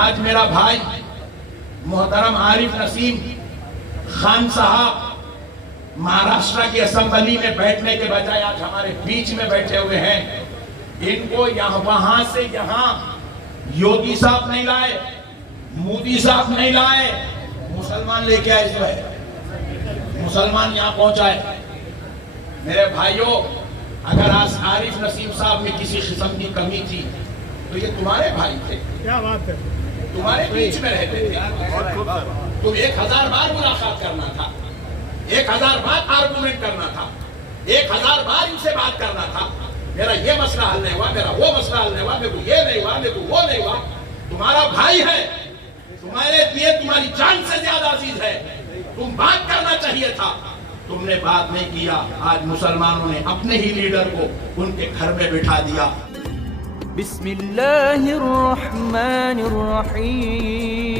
آج میرا بھائی محترم عارف نسیم خان صاحب مہاراشٹر کی اسمبلی میں بیٹھنے کے بجائے آج ہمارے بیچ میں بیٹھے ہوئے ہیں. ان کو وہاں سے یہاں یوگی صاحب نہیں لائے, مودی صاحب نہیں لائے, مسلمان لے کے آئے جو ہے, مسلمان یہاں پہنچائے. میرے بھائیوں, اگر عارف نسیم صاحب میں کسی قسم کی کمی تھی تو یہ تمہارے بھائی تھے, کیا بات ہے, تمہارے بیچ میں رہتے تھے. تم 1000 بار ملاقات کرنا تھا, 1000 بار آرگومنٹ کرنا تھا, 1000 بار ان سے بات کرنا تھا. میرا یہ مسئلہ حل نہیں ہوا, میرا وہ مسئلہ حل نہیں ہوا, میرے کو یہ نہیں ہوا, میرے کو وہ نہیں ہوا. تمہارا بھائی ہے, تمہارے لیے تمہاری جان سے زیادہ عزیز ہے. تم بات کرنا چاہیے تھا, تم نے بات نہیں کیا. آج مسلمانوں نے اپنے ہی لیڈر کو ان کے گھر میں بٹھا دیا. بسم اللہ الرحمن الرحیم.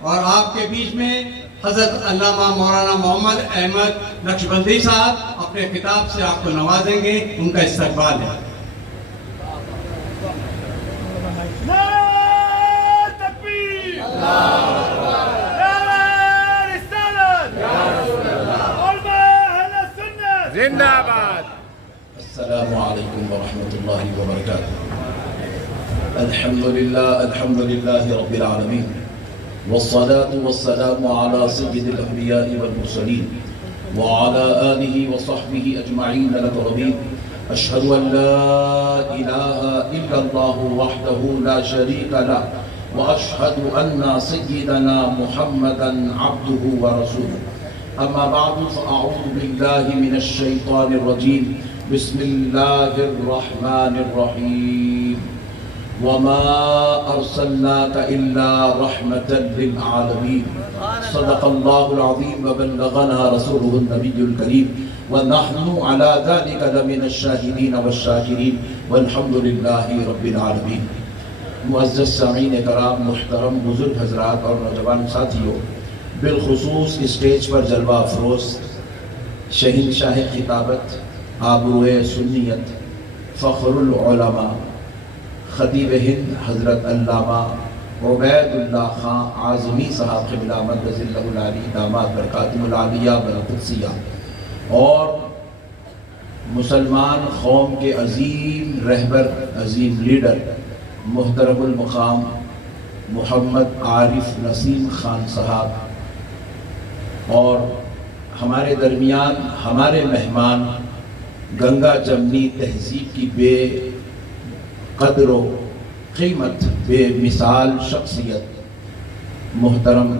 اور آپ کے بیچ میں حضرت علامہ مولانا محمد احمد نقشبندی صاحب اپنے خطاب سے آپ کو نوازیں گے. ان کا استقبال ہے. زندہ باد. السلام علیکم ورحمۃ اللہ وبرکاتہ. الحمد للہ رب العالمین والصلاة والسلام على سيد الأنبياء والمرسلين وعلى آله وصحبه أجمعين الأكرمين. أشهد أن لا إله إلا الله وحده لا شريك له وأشهد أن سيدنا محمدا عبده ورسوله. أما بعد فأعوذ بالله من الشيطان الرجيم. بسم الله الرحمن الرحيم. وما أرسلناك إلا رحمة للعالمين. صدق الله العظيم وبلغنا رسوله النبي الكريم ونحن على ذلك لمن الشاهدين والشاكرين والحمد لله رب العالمين. معزز سامعین کرام, محترم بزرگ حضرات اور نوجوان ساتھیوں, بالخصوص اسٹیج پر جلوہ افروز شہنشاہ خطابت, آبروئے سنیت, فخر العلماء, خطیب ہند حضرت علامہ عبید اللہ خان اعظمی صاحب قبلہ مقدس اللہ العالی داماد برکاتہ العالیہ بالقدسیہ, اور مسلمان قوم کے عظیم رہبر, عظیم لیڈر محترم المقام محمد عارف نسیم خان صاحب, اور ہمارے درمیان ہمارے مہمان گنگا جمنی تہذیب کی بے قدر و قیمت, بے مثال شخصیت محترم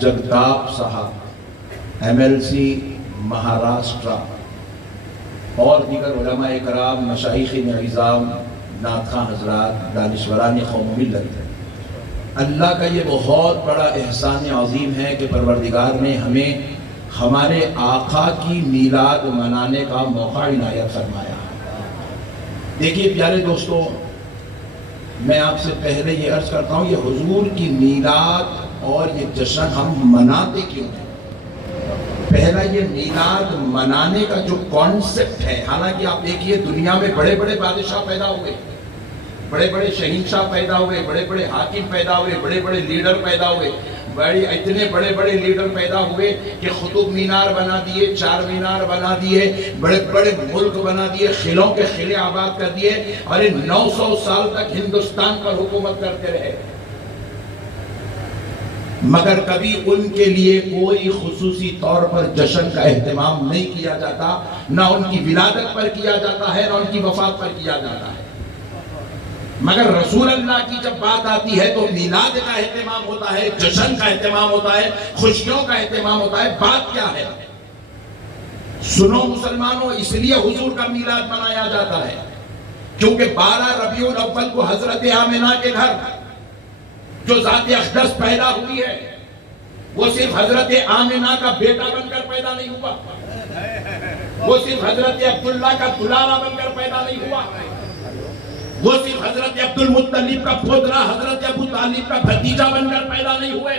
جگتاپ صاحب MLC مہاراشٹرا, اور دیگر علماء کرام, مشائخ اعظام, نعت خواں حضرات, دانشوران قوم و ملت. اللہ کا یہ بہت بڑا احسان عظیم ہے کہ پروردگار نے ہمیں ہمارے آقا کی میلاد منانے کا موقع عنایت فرمایا. دیکھیے پیارے دوستو, میں آپ سے پہلے یہ عرض کرتا ہوں, یہ حضور کی میلاد اور یہ جشن ہم مناتے کیوں ہیں؟ پہلا, یہ میلاد منانے کا جو کانسیپٹ ہے, حالانکہ آپ دیکھیے دنیا میں بڑے بڑے بادشاہ پیدا ہوئے, بڑے بڑے شہنشاہ پیدا ہوئے, بڑے بڑے حاکم پیدا ہوئے, بڑے بڑے لیڈر پیدا ہوئے, اتنے بڑے بڑے لیڈر پیدا ہوئے کہ قطب مینار بنا دیے, چار مینار بنا دیے, بڑے بڑے ملک بنا دیے, قلعوں کے قلعے آباد کر دیے, اور 900 سال تک ہندوستان پر حکومت کرتے رہے. مگر کبھی ان کے لیے کوئی خصوصی طور پر جشن کا اہتمام نہیں کیا جاتا, نہ ان کی ولادت پر کیا جاتا ہے, نہ ان کی وفات پر کیا جاتا ہے. مگر رسول اللہ کی جب بات آتی ہے تو میلاد کا اہتمام ہوتا ہے, جشن کا اہتمام ہوتا ہے, خوشیوں کا اہتمام ہوتا ہے. بات کیا ہے؟ سنو مسلمانوں, اس لیے حضور کا میلاد منایا جاتا ہے کیونکہ 12 ربیع الاول کو حضرت آمنہ کے گھر جو ذات اقدس پیدا ہوئی ہے, وہ صرف حضرت آمنہ کا بیٹا بن کر پیدا نہیں ہوا, وہ صرف حضرت عبداللہ کا دلارا بن کر پیدا نہیں ہوا, وہ صرف حضرت عبد المطلب کا پوترا حضرت ابو طالب کا بھتیجا بن کر پیدا نہیں ہوئے,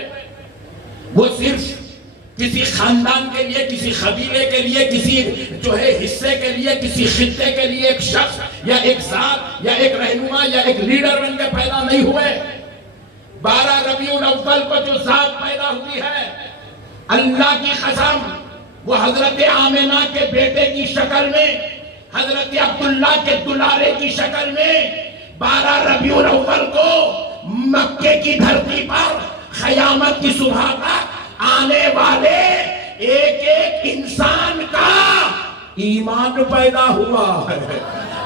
وہ صرف کسی خاندان کے لیے، کسی قبیلے کے لیے، کسی جو ہے حصے کے لیے، کسی خطے کے لیے ایک شخص یا ایک ذات یا ایک رہنما یا ایک لیڈر بن کے پیدا نہیں ہوئے۔ 12 ربیع الاول کو جو ذات پیدا ہوئی ہے، اللہ کی قسم وہ حضرت آمنہ کے بیٹے کی شکل میں، حضرت عبداللہ کے دلارے کی شکل میں 12 ربیع الاول کو مکے کی دھرتی پر قیامت کی صبح تک آنے والے ایک ایک انسان کا ایمان پیدا ہوا ہے،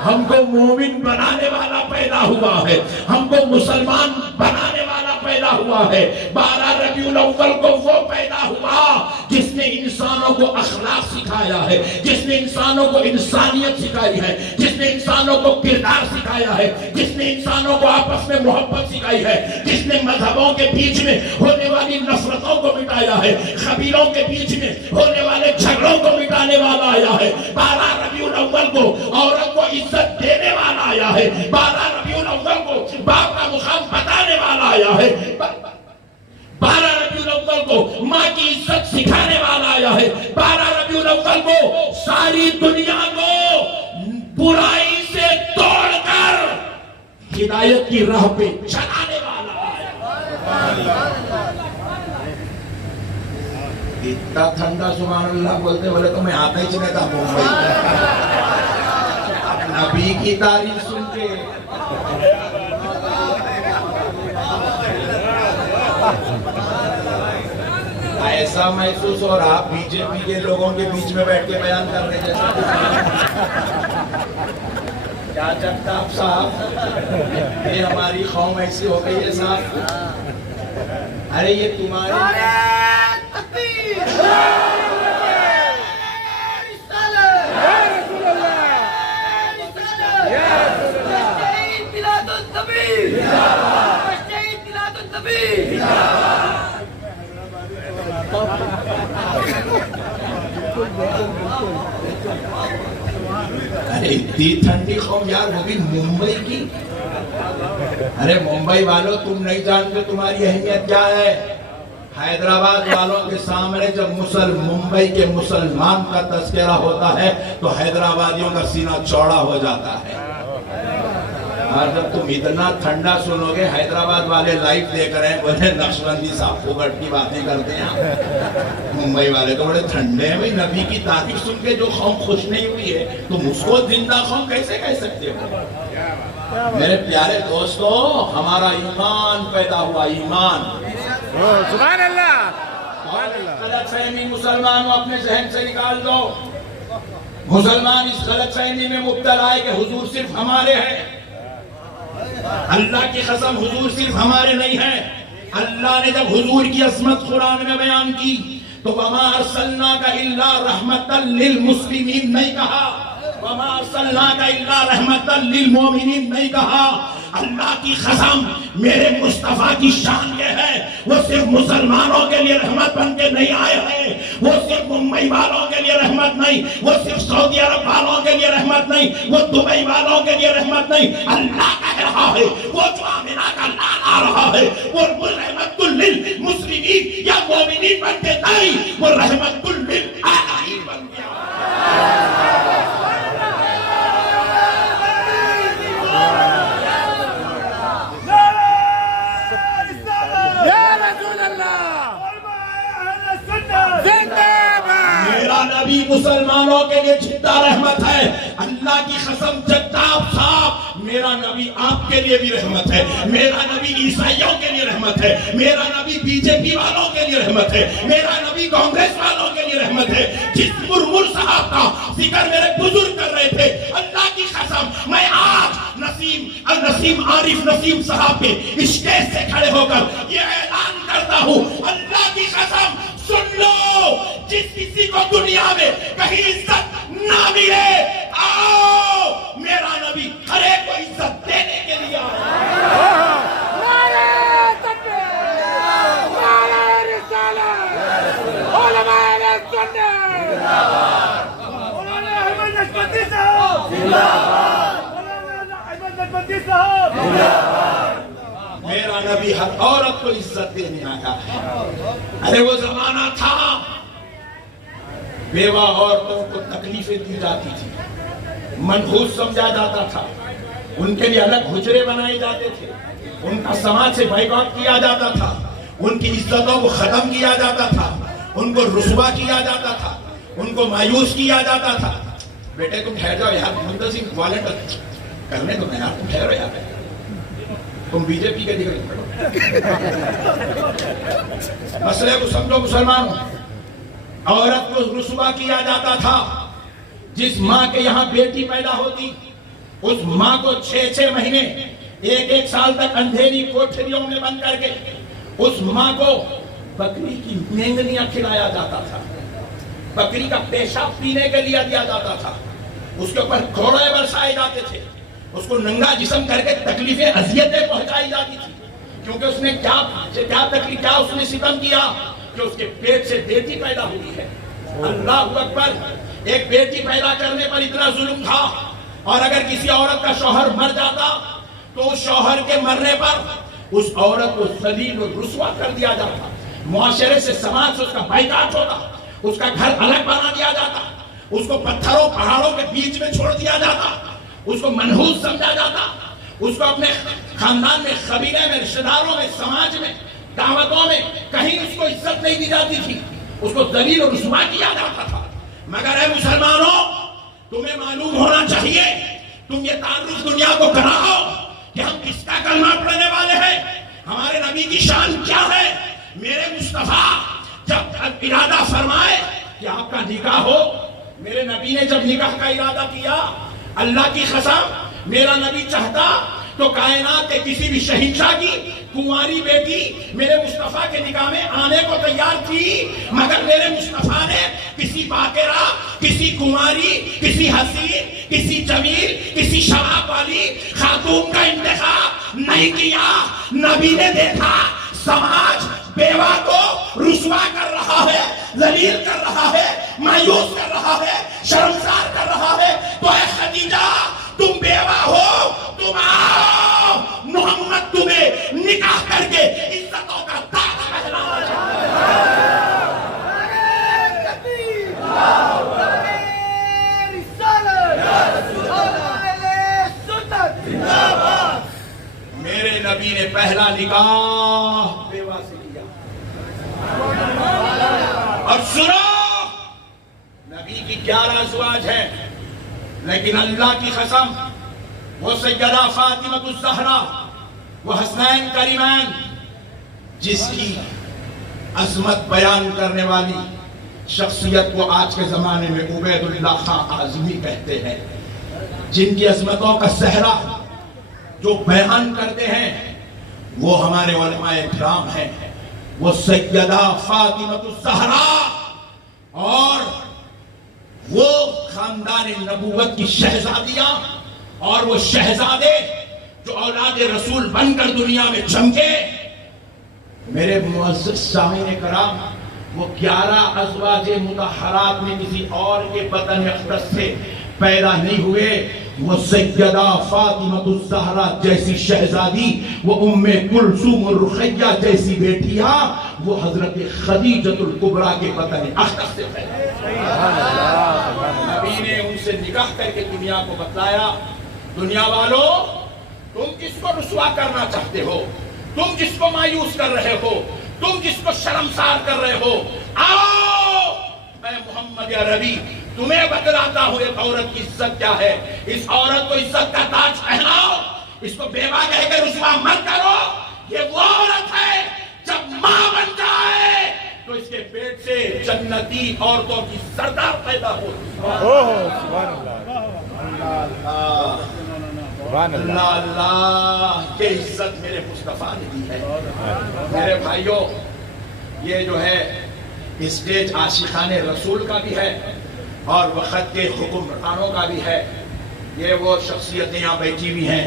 ہم کو مومن بنانے والا پیدا ہوا ہے، ہم کو مسلمان بنانے والا پیدا ہوا ہے۔ 12 ربیع الاول کو وہ پیدا ہوا جس نے انسانوں کو اخلاق سکھایا ہے، جس نے انسانوں کو انسانیت سکھائی ہے، جس نے انسانوں کو کردار سکھایا ہے، جس نے انسانوں کو آپس میں محبت سکھائی ہے، جس نے مذہبوں کے بیچ میں ہونے والی نفرتوں کو مٹایا ہے، قبیلوں کے بیچ میں ہونے والے جھگڑوں کو مٹانے والا آیا ہے۔ 12 ربیع الاول کو عورت کو عزت دینے والا آیا ہے۔ 12 ربیع الاول کو باپ کا مقام بتانے والا آیا ہے۔ 12 ربیع الاول کو ماں کی عزت سکھانے والا آیا ہے۔ 12 ربیع الاول کو ساری دنیا کو برائی سے توڑ کر ہدایت کی راہ پہ چلانے والا آیا۔ اتنا ٹھنڈا سبحان اللہ بولتے بولے تو میں آتا ہی چلے تھا ممبئی، نبی کی تعریف سن کے۔ ایسا محسوس ہو رہا بی جے پی کے لوگوں کے بیچ میں بیٹھ کے بیان کر رہے جیسا۔ کیا جگتاپ صاحب، یہ ہماری قوم ایسی ہو گئی ہے صاحب، ارے یہ تمہاری ارے اتنی ٹھنڈی قوم یار، وہ بھی ممبئی کی۔ ارے ممبئی والوں تم نہیں جانتے تمہاری اہمیت کیا ہے۔ حیدرآباد والوں کے سامنے جب ممبئی کے مسلمان کا تذکرہ ہوتا ہے تو حیدرآبادیوں کا سینہ چوڑا ہو جاتا ہے۔ اور جب تم اتنا ٹھنڈا سنو گے، حیدرآباد والے لائیو دیکھ رہے ہیں، بولے نقشبندی صاحب پھوگٹ کی باتیں کرتے ہیں، ممبئی والے تو بڑے ٹھنڈے ہیں۔ بھائی نبی کی تعریف سن کے جو قوم خوش نہیں ہوئی ہے تم اس کو زندہ قوم کیسے کہہ سکتے ہو؟ میرے پیارے دوستو، ہمارا ایمان پیدا ہوا، ایمان۔ سبحان اللہ، غلط فہمی مسلمانوں اپنے ذہن سے نکال دو۔ مسلمان اس غلط فہمی میں مبتلا ہے کہ حضور صرف ہمارے ہیں۔ اللہ کی قسم حضور صرف ہمارے نہیں ہیں۔ اللہ نے جب حضور کی عظمت قرآن میں بیان کی تو وَمَا أَرْسَلْنَاكَ إِلَّا رَحْمَةً لِّلْمُسْلِمِينَ نہیں کہا، وَمَا أَرْسَلْنَاكَ إِلَّا رَحْمَةً لِّلْمُؤْمِنِينَ نہیں کہا۔ اللہ کی قسم میرے مصطفیٰ کی شان یہ ہے، وہ صرف مسلمانوں کے لیے رحمت بن کے نہیں آئے ہیں، وہ صرف ممبئی والوں کے لیے رحمت نہیں، وہ صرف سعودی عرب والوں کے لیے رحمت نہیں، وہ دبئی والوں کے لیے رحمت نہیں۔ اللہ کہہ رہا ہے، وہ جو آمنہ کا لال آ رہا ہے وہ رحمت للمسلمین یا مومنین بن کے نہیں، وہ رحمت للعالمین بن گیا۔ میرا نبی مسلمانوں کے لیے زندہ رحمت ہے۔ اللہ کی قسم جگتاپ صاحب، میرا نبی آپ کے لیے بھی رحمت ہے، میرا نبی عیسائیوں کے لیے رحمت ہے، میرا نبی بی جے پی والوں کے لیے رحمت ہے، میرا نبی کانگریس والوں کے لیے رحمت ہے۔ جس مرمر صاحب کا ذکر میرے بزرگ کر رہے تھے، اللہ کی قسم میں آج نسیم عارف نسیم صاحب کے اسٹیج سے کھڑے ہو کر یہ اعلان کرتا ہوں، اللہ کی قسم سن لو، جس کسی کو دنیا میں کہیں عزت نہ ملے، آؤ میرا نبی ہر ایک کو عزت دینے کے لیے آیا۔ نعرہ تکبیر، نعرہ رسالت، علماء اہل سنت، مولانا احمد نشبندی صاحب، مولانا احمد نشبندی صاحب، میرا نبی ہر عورت کو عزت دینے آیا ہے۔ ارے وہ زمانہ تھا بیوہ عورتوں کو تکلیفیں دی جاتی تھی، منحوس سمجھا جاتا تھا، ان کے لیے الگ حجرے بنائے جاتے تھے، ان کا سماج سے بائیکاٹ کیا جاتا تھا، ان کی عزتوں کو ختم کیا جاتا تھا، ان کو رسوا کیا جاتا تھا، ان کو مایوس کیا جاتا تھا. بیٹے تم ٹھہر جاؤ یار، منتظم والنٹر کرنے تو میں تم ٹھہرو یار، تم بی جے پی کے دیگر پڑھو. مسئلے کو سمجھو مسلمانوں. عورت کو رسوا کیا جاتا تھا. جس ماں کے یہاں بیٹی پیدا ہوتی اس ماں کو 6 مہینے 1 سال تک اندھیری کوٹھریوں میں بند کر کے اس ماں کو بکری کی مینگنیاں کھلایا جاتا تھا، بکری کا پیشاب پینے کے لیے دیا جاتا تھا، اس کے اوپر گھوڑے برسائے جاتے تھے، اس کو ننگا جسم کر کے تکلیفیں اذیتیں پہنچائی جاتی تھی، کیونکہ اس نے کیا تکلیف، کیا اس نے ستم کیا کہ اس کے پیٹ سے بیٹی پیدا ہوئی ہے. اللہ اکبر. ایک بیٹی پیدا کرنے پر اتنا ظلم تھا، اور اگر کسی عورت کا شوہر مر جاتا تو اس شوہر کے مرنے پر اس عورت کو ذلیل و رسوا کر دیا جاتا، معاشرے سے، سماج سے اس کا بائیکاٹ ہوتا، اس کا گھر الگ بنا دیا جاتا، اس کو پتھروں پہاڑوں کے بیچ میں چھوڑ دیا جاتا، اس کو منحوس سمجھا جاتا، اس کو اپنے خاندان میں، قبیلے میں، رشتہ داروں میں، سماج میں، دعوتوں میں کہیں اس کو عزت نہیں دی جاتی تھی، اس کو ذلیل و رسوا کیا جاتا تھا. مگر اے مسلمانوں، تمہیں معلوم ہونا چاہیے، تم یہ تعارف دنیا کو کراؤ کہ ہم کس کا کلمہ پڑھنے والے ہیں، ہمارے نبی کی شان کیا ہے. میرے مصطفیٰ جب ارادہ فرمائے کہ آپ کا نکاح ہو، میرے نبی نے جب نکاح کا ارادہ کیا، اللہ کی قسم میرا نبی چاہتا تو کائنات کے کسی بھی شہنشاہ کی کنواری بیٹی میرے مصطفیٰ کے نکاح میں آنے کو تیار تھی، مگر میرے مصطفیٰ نے کسی باقرہ، کسی کنواری، کسی حسین، کسی جمیل، کسی شباب والی خاتون کا انتخاب نہیں کیا. نبی نے دیکھا سماج بیوہ کو رسوا کر رہا ہے، ذلیل کر رہا ہے، مایوس کر رہا ہے، شرمسار کر رہا ہے، تو اے خدیجہ تم بیوہ ہو، تم آؤ، محمد تمہیں نکاح کر کے عزتوں کا تاج پہنائے. میرے نبی نے پہلا نکاح بیوہ سے کیا. اور سنو، نبی کی 11 ازواج ہیں، لیکن اللہ کی قسم وہ سیدہ فاطمہ الزہرا، وہ حسنین کریمین، جس کی عظمت بیان کرنے والی شخصیت کو آج کے زمانے میں عبید اللہ خان اعظمی کہتے ہیں، جن کی عظمتوں کا صحرا جو بیان کرتے ہیں وہ ہمارے علماء کرام ہیں. وہ سیدہ فاطمہ الزہرا اور وہ خاندان نبوت کی شہزادیاں اور وہ شہزادے جو اولاد رسول بن کر دنیا میں چمکے. میرے معزز سامعین کرام، وہ 11 ازواج مطہرات میں کسی اور کے بطن اقدس سے پیدا نہیں ہوئے. وہ سیدہ فاطمہ الزہرا جیسی شہزادی، وہ ام کلثوم الرقیہ جیسی بیٹیاں، وہ حضرت خدیجۃ الکبریٰ کے بطن اقدس سے پیدا. نبی نے ان سے نکاح کر کے دنیا کو بتلایا، دنیا والوں تم کس کو رسوا کرنا چاہتے ہو، تم کس کو مایوس کر رہے ہو، تم کس کو شرمسار کر رہے ہو، آؤ میں محمد عربی تمہیں بتلاتا ہوں ایک عورت کی عزت کیا ہے. اس عورت کو عزت کا تاج پہناؤ، اس کو بیوہ کہہ کے رسوا مت کرو. یہ وہ عورت ہے جب ماں بن جائے تو اس کے پیٹ سے جنتی عورتوں کی سردار پیدا ہوتی. اللہ اللہ، یہ عزت میرے مصطفیٰ نے دی ہے. میرے بھائیوں، یہ جو ہے اسٹیج عاشقان رسول کا بھی ہے اور وقت کے حکمرانوں کا بھی ہے. یہ وہ شخصیتیں یہاں بیٹھی ہوئی ہیں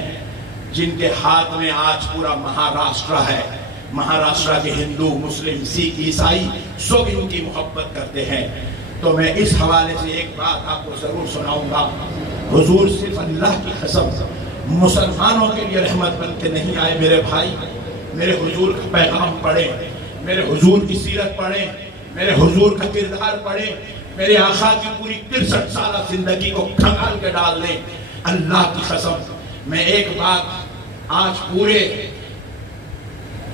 جن کے ہاتھ میں آج پورا مہاراشٹرا ہے. مہاراشٹرا کے ہندو، مسلم، سکھ، عیسائی سب ان کی محبت کرتے ہیں. تو میں اس حوالے سے ایک بات آپ کو ضرور سناؤں گا. حضور صرف اللہ کی قسم مسلمانوں کے لیے رحمت بن کے نہیں آئے. میرے بھائی، میرے حضور کا پیغام پڑھیں، میرے حضور کی سیرت پڑھیں، میرے حضور کا کردار پڑھیں، میرے آقا کی پوری 63 سالہ زندگی کو کھنگال کے ڈال دیں. اللہ کی قسم میں ایک بات آج پورے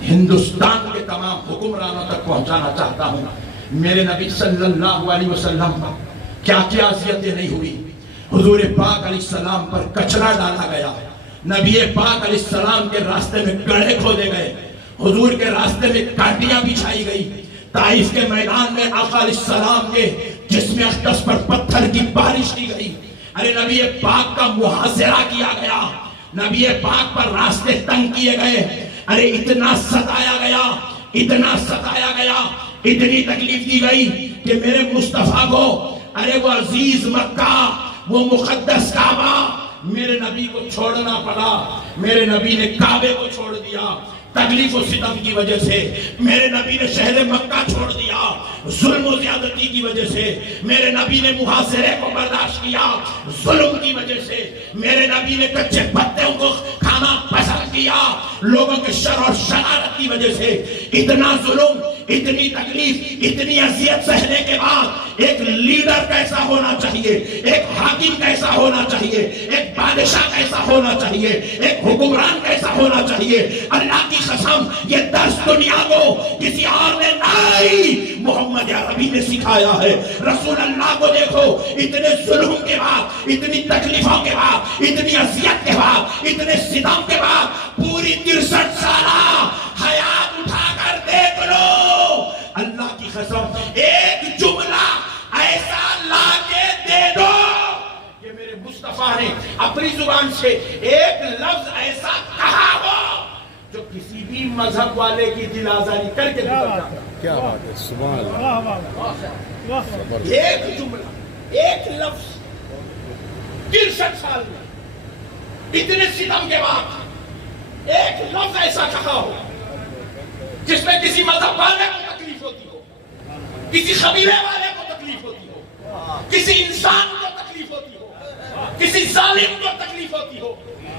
ہندوستان کے تمام حکمرانوں تک پہنچانا چاہتا ہوں. میرے نبی صلی اللہ علیہ وسلم پر کیا کیا اذیتیں نہیں ہوئی. حضور پاک علیہ السلام پر کچرا ڈالا گیا, نبی پاک علیہ السلام کے راستے میں گڑھے کھودے گئے, حضور کے راستے میں کانٹیاں بچھائی گئی, طائف کے میدان میں آقا علیہ السلام کے جسم اقدس پر پتھر کی بارش کی گئی. ارے نبی پاک کا محاصرہ کیا گیا, نبی پاک پر راستے تنگ کیے گئے. ارے اتنا ستایا گیا, اتنا ستایا گیا, اتنی تکلیف دی گئی کہ میرے مصطفیٰ کو ارے وہ عزیز مکہ, وہ مقدس کعبہ میرے نبی کو چھوڑنا پڑا. میرے نبی نے کعبے کو چھوڑ دیا تکلیف و ستم کی وجہ سے. میرے نبی نے شہر مکہ چھوڑ دیا ظلم و زیادتی کی وجہ سے. میرے نبی نے محاصرے کو برداشت کیا ظلم کی وجہ سے. میرے نبی نے کچے پتوں کو کھانا پسند کیا لوگوں کے شر اور شرارت کی وجہ سے. اتنا ظلم, اتنی تکلیف, اتنی اذیت سہنے کے بعد ایک لیڈر کیسا ہونا چاہیے, ایک حاکم کیسا ہونا چاہیے, ایک بادشاہ کیسا ہونا چاہیے, ایک حکمران کیسا ہونا چاہیے. اللہ کی قسم یہ درس دنیا کو کسی اور نے نہیں, محمد عربی نے سکھایا ہے. رسول اللہ کو دیکھو, اتنے ظلم کے بعد, اتنی تکلیفوں کے بعد, اتنی اذیت کے بعد, اتنے ستم کے بعد پوری 63 سالہ حیات اٹھا کر دیکھ لو. اللہ کی قسم ایک جملہ ایسا لا کے دے دو کہ میرے مصطفیٰ نے اپنی زبان سے ایک لفظ ایسا کہا ہو جو کسی بھی مذہب والے کی دل آزاری کر کے کیا بات ہے, سبحان اللہ. ایک جملہ, ایک لفظ 63 سال میں اتنے ستم کے بعد ایک لفظ ایسا کہا ہو جس میں کسی مذہب والے کو تکلیف ہوتی ہو, کسی قبیلے والے کو تکلیف ہوتی ہو, کسی انسان کو تکلیف ہوتی ہو, کسی ظالم کو تکلیف ہوتی ہو,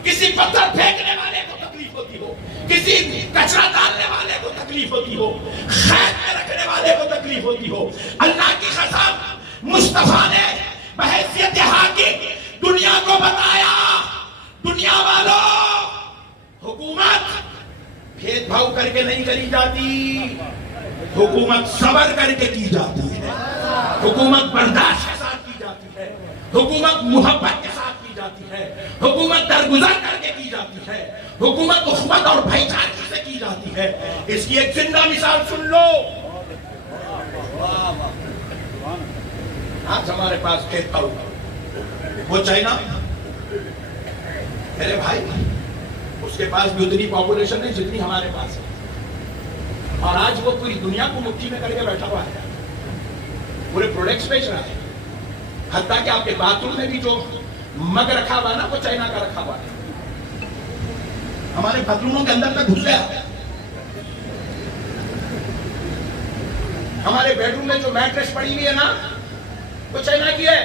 کسی پتھر پھینکنے والے کو تکلیف ہوتی ہو, کسی کچرا ڈالنے والے کو تکلیف ہوتی ہو, خیر میں رکھنے والے کو تکلیف ہوتی ہو. اللہ کی قسم مصطفیٰ نے بحیثیت حاکم دنیا کو بتایا, دنیا والوں حکومت بھید بھاؤ کر کے نہیں کری جاتی, حکومت صبر کر کے کی جاتی ہے, حکومت برداشت کے ساتھ کی جاتی ہے, حکومت محبت کے ساتھ کی جاتی ہے, حکومت درگزر کر کے کی جاتی ہے, حکومت اخوت اور بھائی چارگی سے کی جاتی ہے. اس کی ایک زندہ مثال سن لو. آج ہمارے پاس کھیت پر وہ چائنا, میرے بھائی اس کے پاس بھی اتنی پاپولیشن نہیں جتنی ہمارے پاس ہے, اور آج وہ پوری دنیا کو مٹھی میں کر کے بیٹھا ہوا ہے, پورے پروڈکٹس بیچ رہا ہے. حتیٰ کہ آپ کے باتھ روم میں بھی جو مگ رکھا ہوا نا وہ چائنا کا رکھا ہوا ہے. ہمارے باتھ روموں کے اندر تک گھس گیا. ہمارے بیڈ روم میں جو میٹریس پڑی ہوئی ہے نا وہ چائنا کی ہے.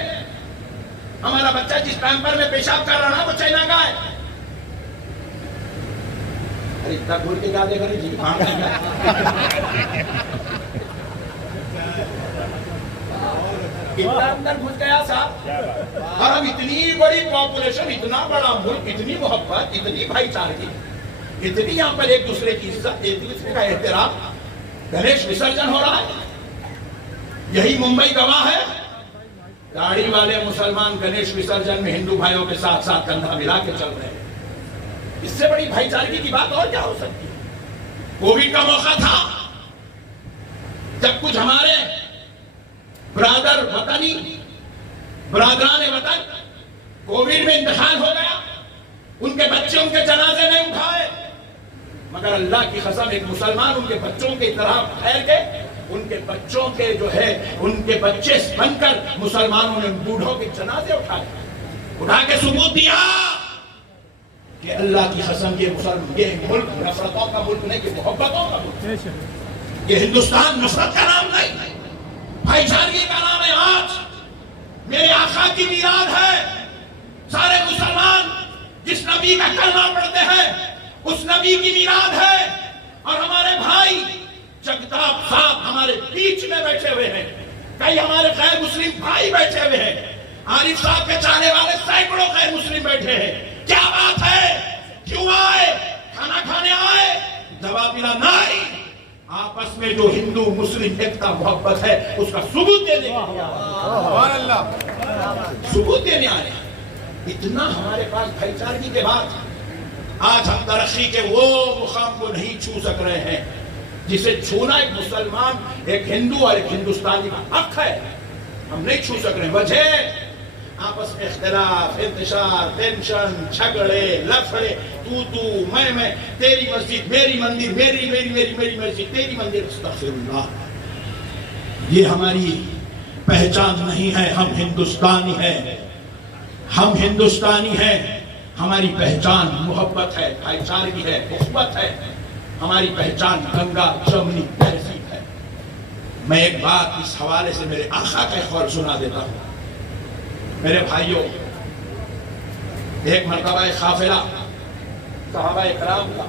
ہمارا بچہ جس پیمپر میں پیشاب کر رہا نا وہ چائنا کا ہے. اتنا بول کے کیا دیکھ رہی جی, اتنا اندر گھس گیا صاحب. اور ہم اتنی بڑی پاپولیشن, اتنا بڑا ملک, اتنی محبت, اتنی بھائی چارگی, اتنی یہاں پر ایک دوسرے کی عزت, ایک دوسرے کا احترام. گنیش وسرجن ہو رہا ہے, یہی ممبئی گواہ ہے. داڑھی والے مسلمان گنیش وسرجن میں ہندو بھائیوں کے ساتھ ساتھ کندھا ملا کے چل رہے ہیں. اس سے بڑی بھائی چارگی کی بات اور کیا ہو سکتی ہے. کووڈ کا موقع تھا جب کچھ ہمارے برادر وطنی, برادران وطن کووڈ میں انتقال ہو گیا, ان کے بچے ان کے جنازے نہیں اٹھائے, مگر اللہ کی قسم ایک مسلمان ان کے بچوں کی طرح ٹھہر کے ان کے بچوں کے جو ہے ان کے بچے بن کر مسلمانوں نے بوڑھوں کے جنازے اٹھائے, اٹھا کے ثبوت دیا کہ اللہ کی قسم یہ ملک نفرتوں کا ملک نہیں, یہ محبتوں کا ملک. یہ ہندوستان نفرت کا نام نہیں, بھائی چارگی کا نام ہے. آج میرے آقا کی میلاد ہے, سارے مسلمان جس نبی کا کلمہ پڑھتے ہیں اس نبی کی میلاد ہے, اور ہمارے بھائی جگتاب صاحب ہمارے بیچ میں بیٹھے ہوئے ہیں. کئی ہمارے غیر مسلم بھائی بیٹھے ہوئے ہیں، عارف صاحب کے چاہنے والے سینکڑوں غیر مسلم بیٹھے ہیں. کیا بات ہے؟ کیوں آئے؟ کھانا کھانے آئے؟ جواب ملا نہیں، آپس میں جو ہندو مسلم ایکتا محبت ہے اس کا ثبوت دینے کے لیے ثبوت دینے آئے. اتنا ہمارے پاس بھائی چارگی کے بعد آج ہم ترقی کے وہ مقام کو نہیں چھو سک رہے ہیں جسے چھونا ایک مسلمان، ایک ہندو اور ایک ہندوستانی کا حق ہے. ہم نہیں چھو سک رہے. وجہ آپس میں اختلاف، انتشار، ٹینشن، جھگڑے، لفڑے، تو میں، تیری مسجد میری مندر، میری مسجد تیری مندر. استغفر اللہ. یہ ہماری پہچان نہیں ہے. ہم ہندوستانی ہیں، ہم ہندوستانی ہیں. ہماری پہچان محبت ہے، بھائی چارگی ہے، اخوت ہے. ہماری پہچان گنگا جمنی تہذیب ہے. میں ایک بات اس حوالے سے میرے آقا کا قول سنا دیتا ہوں. میرے بھائیوں، ایک مرتبہ ایک قافلہ صحابہ اکرام کا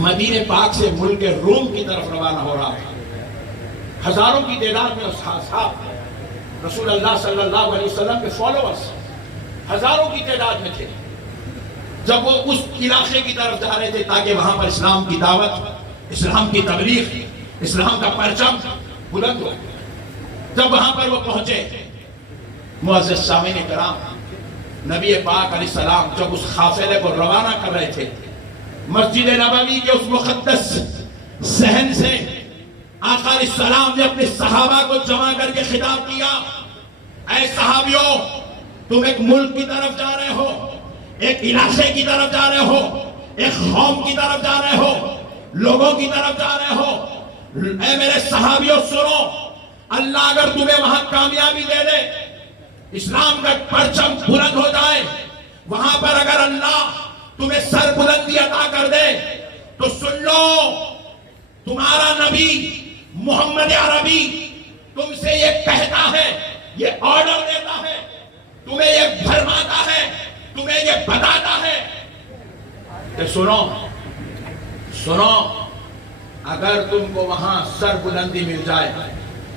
مدینہ پاک سے ملک روم کی طرف روانہ ہو رہا تھا. ہزاروں کی تعداد میں اصحاب رسول اللہ صلی اللہ علیہ وسلم کے فالوورز ہزاروں کی تعداد میں تھے. جب وہ اس علاقے کی طرف جا رہے تھے تاکہ وہاں پر اسلام کی دعوت، اسلام کی تبلیغ، اسلام کا پرچم بلند ہو. جب وہاں پر وہ پہنچے، معزز سامعین کرام، نبی پاک علیہ السلام جب اس قافلے کو روانہ کر رہے تھے، مسجد نبوی کے اس مقدس صحن سے آقا علیہ السلام نے اپنے صحابہ کو جمع کر کے خطاب کیا. اے صحابیوں، تم ایک ملک کی طرف جا رہے ہو، ایک علاقے کی طرف جا رہے ہو، ایک قوم کی طرف جا رہے ہو، لوگوں کی طرف جا رہے ہو. اے میرے صحابیوں سنو، اللہ اگر تمہیں وہاں کامیابی دے دے، اسلام کا پرچم بلند ہو جائے، وہاں پر اگر اللہ تمہیں سر بلندی عطا کر دے تو سن لو، تمہارا نبی محمد عربی تم سے یہ کہتا ہے، یہ آرڈر دیتا ہے، تمہیں یہ بھرماتا ہے، تمہیں یہ بتاتا ہے کہ سنو اگر تم کو وہاں سر بلندی مل جائے،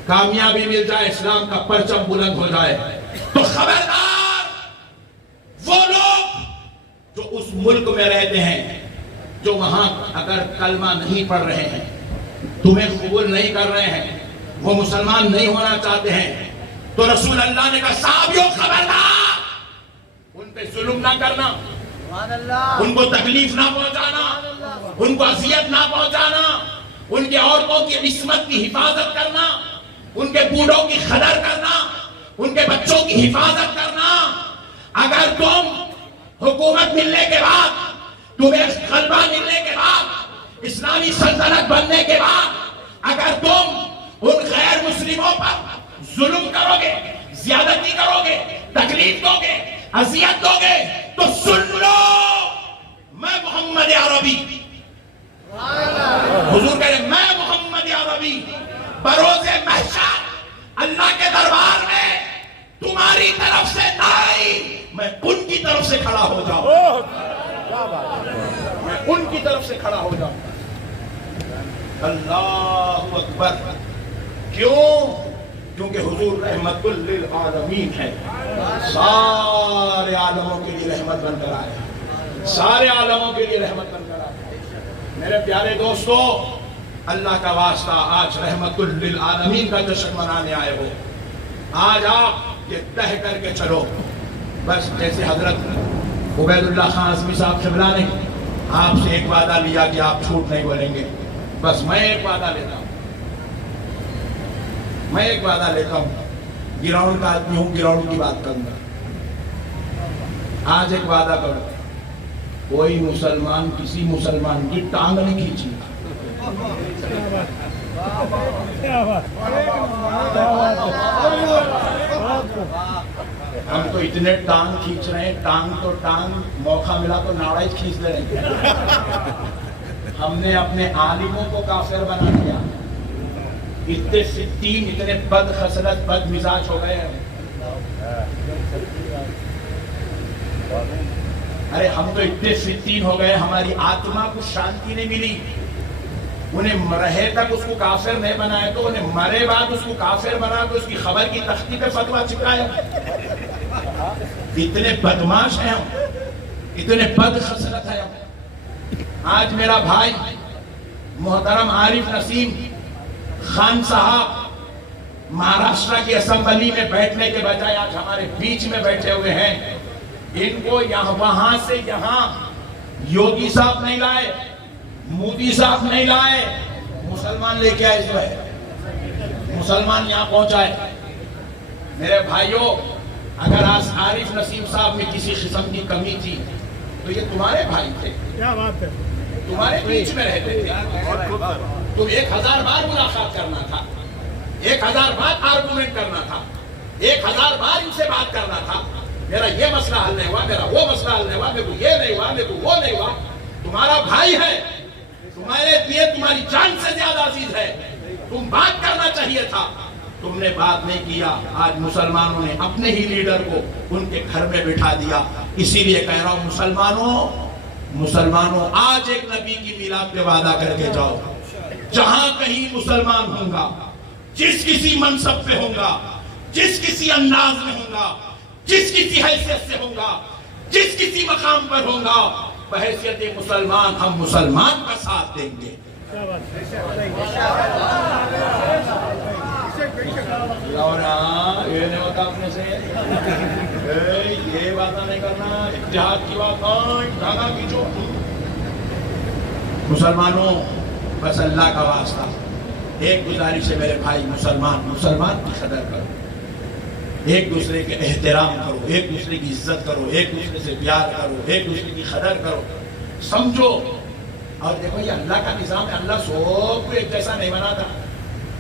کامیابی مل جائے، اسلام کا پرچم بلند ہو جائے، تو خبردار وہ لوگ جو اس ملک میں رہتے ہیں، جو وہاں اگر کلمہ نہیں پڑھ رہے ہیں، تمہیں قبول نہیں کر رہے ہیں، وہ مسلمان نہیں ہونا چاہتے ہیں، تو رسول اللہ نے کہا صحابیوں خبردار، ان پہ ظلم نہ کرنا، ان کو تکلیف نہ پہنچانا، ان کو اذیت نہ پہنچانا، ان کے عورتوں کی عصمت کی حفاظت کرنا، ان کے بوڑھوں کی قدر کرنا، ان کے بچوں کی حفاظت کرنا. اگر تم حکومت ملنے کے بعد، تمہیں غلبہ ملنے کے بعد، اسلامی سلطنت بننے کے بعد اگر تم ان غیر مسلموں پر ظلم کرو گے، زیادتی کرو گے، تکلیف دو گے، اذیت دو گے، تو سن لو، میں محمد عربی، حضور کہہ رہے میں محمد عربی بروز محشر اللہ کے دربار میں تمہاری طرف سے نہیں، میں ان کی طرف سے کھڑا ہو جاؤں، میں ان کی طرف سے کھڑا ہو جاؤں. اللہ اکبر. کیونکہ حضور رحمت للعالمین ہے، سارے عالموں کے لیے رحمت بن کر آئے، سارے عالموں کے لیے رحمت بن کر آئے. میرے پیارے دوستو، اللہ کا واسطہ آج رحمت للعالمین کا جشن منانے آئے ہو. آج آپ یہ طے کر کے چلو، بس جیسے حضرت عبید اللہ خان عزمی صاحب قبلہ نے آپ سے ایک وعدہ لیا کہ آپ جھوٹ نہیں بولیں گے، بس میں ایک وعدہ لیتا ہوں، میں ایک وعدہ لیتا ہوں. گراؤنڈ کا آدمی ہوں، گراؤنڈ کی بات کروں گا. آج ایک وعدہ کرو، کوئی مسلمان کسی مسلمان کی ٹانگ نہیں کھینچی. ہم تو اتنے ٹانگ کھینچ رہے ہیں، ٹانگ موقع ملا تو ناڑا ہی کھینچ لے رہے ہیں. ہم نے اپنے عالموں کو کافر بنا دیا، اتنے فتین، اتنے بد خصلت، بد مزاج ہو گئے ہیں. ارے ہم تو اتنے فتین ہو گئے، ہماری آتما کو شانتی نہیں ملی. انہیں رہے تک اس کو کافر نہیں بنائے تو انہیں مرے بعد اس کو کافر بنا تو اس کی خبر کی تختی پہ فتویٰ چپکایا. اتنے بدماش ہیں ہم, اتنے بد خصلت ہیں ہم. آج میرا بھائی محترم عارف نسیم خان صاحب مہاراشٹر کی اسمبلی میں بیٹھنے کے بجائے آج ہمارے بیچ میں بیٹھے ہوئے ہیں. ان کو یہاں وہاں سے یہاں یوگی صاحب نہیں لائے, مودی صاحب نہیں لائے, مسلمان لے کے آئے جو ہے, مسلمان یہاں پہنچائے. میرے بھائیوں, اگر آج عارف نسیم صاحب میں کسی قسم کی کمی تھی تو یہ تمہارے بھائی تھے, کیا بات ہے, تمہارے بیچ میں رہتے تھے. تم 1000 بار ملاقات کرنا تھا, 1000 بار آرگومنٹ کرنا تھا, 1000 بار ان سے بات کرنا تھا. میرا یہ مسئلہ حل نہیں ہوا, میرا وہ مسئلہ حل نہیں ہوا, میرے کو یہ نہیں ہوا, میرے کو وہ نہیں ہوا. تمہارا بھائی ہے, تمہارے لیے تمہاری جان سے زیادہ عزیز ہے. تم بات کرنا چاہیے تھا, تم نے بات نہیں کیا. آج مسلمانوں نے اپنے ہی لیڈر کو ان کے گھر میں بٹھا دیا. اسی لیے کہہ رہا ہوں مسلمانوں آج ایک نبی کی میلاد پہ وعدہ کر کے جاؤ. جہاں کہیں مسلمان ہوں گا, جس کسی منصب پہ ہوں گا, جس کسی انداز میں ہوں گا, جس کسی حیثیت سے ہوں گا, جس کسی مقام پر ہوں گا, بحیثیت مسلمان ہم مسلمان کا ساتھ دیں گے. یہ نہیں ہوتا اپنے سے, یہ باتیں نہیں کرنا, اتحاد کی بات دھاگا کھینچو. مسلمانوں بس اللہ کا واسطہ ایک گزارش ہے میرے بھائی, مسلمان کی قدر کرو, ایک دوسرے کے احترام کرو, ایک دوسرے کی عزت کرو, ایک دوسرے سے پیار کرو, ایک دوسرے کی قدر کرو, سمجھو. اور دیکھو یہ اللہ کا نظام ہے, اللہ سب کو ایک جیسا نہیں بناتا.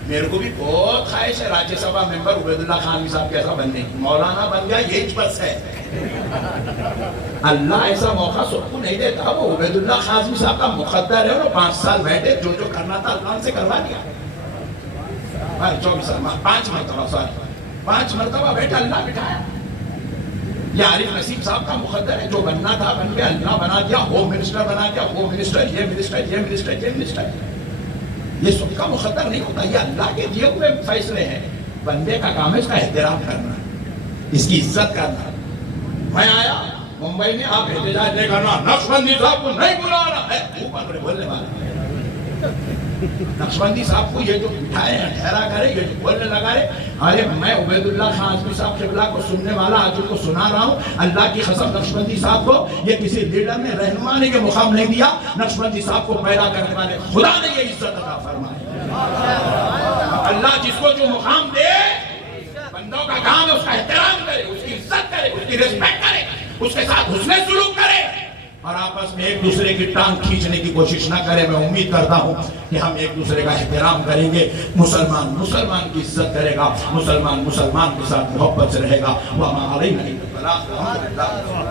میرے کو بھی بہت خواہش ہے راجیہ سبھا ممبر عبید اللہ خان صاحب کیسا بننے کی. مولانا بن گیا یہ بس ہے. اللہ ایسا موقع سب کو نہیں دیتا. وہ عبید اللہ خان صاحب کا مقدر ہے, 5 سال بیٹھے, جو کرنا تھا اللہ سے کروا دیا. 5 مرتبہ بیٹھا, اللہ بٹھایا. یہ عارف نسیم صاحب کا مقدر ہے, جو بننا تھا بن گیا, اللہ بنا دیا, ہوم منسٹر بنا دیا, ہوم منسٹر, یہ منسٹر, یہ منسٹر, یہ منسٹر. یہ سب کا مقدر نہیں ہوتا, یہ اللہ کے دیے ہوئے فیصلے ہیں. بندے کا کام ہے اس کا احترام کرنا, اس کی عزت کرنا. میں آیا ممبئی میں, آپ احتجاج نہیں کرنا, نقشبندی صاحب کو نہیں بلانا ہے, اوپر بولنے والا. نقشبندی صاحب کو یہ جو بٹھائے ہیں, ٹھہرا کرے, یہ جو بولنے لگا رہے. ارے میں عبید اللہ خان آزمی صاحب قبلہ کو سننے والا آج ان کو سنا رہا ہوں. اللہ کی قسم نقشبندی صاحب کو یہ کسی لیڈر نے رہنما نے یہ مقام نہیں دیا. نقشبندی صاحب کو پیدا کرنے والے خدا نے یہ عزت عطا فرمائی. اللہ جس کو جو مقام دے, بندوں کا کام ہے اس کا احترام کرے, اس کی عزت کرے, اس کی رسپیکٹ کرے, اس کے ساتھ حسن سلوک کرے, اور آپس میں ایک دوسرے کی ٹانگ کھینچنے کی کوشش نہ کرے. میں امید کرتا ہوں کہ ہم ایک دوسرے کا احترام کریں گے. مسلمان کی عزت کرے گا, مسلمان کے ساتھ محبت سے رہے گا. وَمَا عَلَيْنَا إِلَّا الْبَلَاغُ.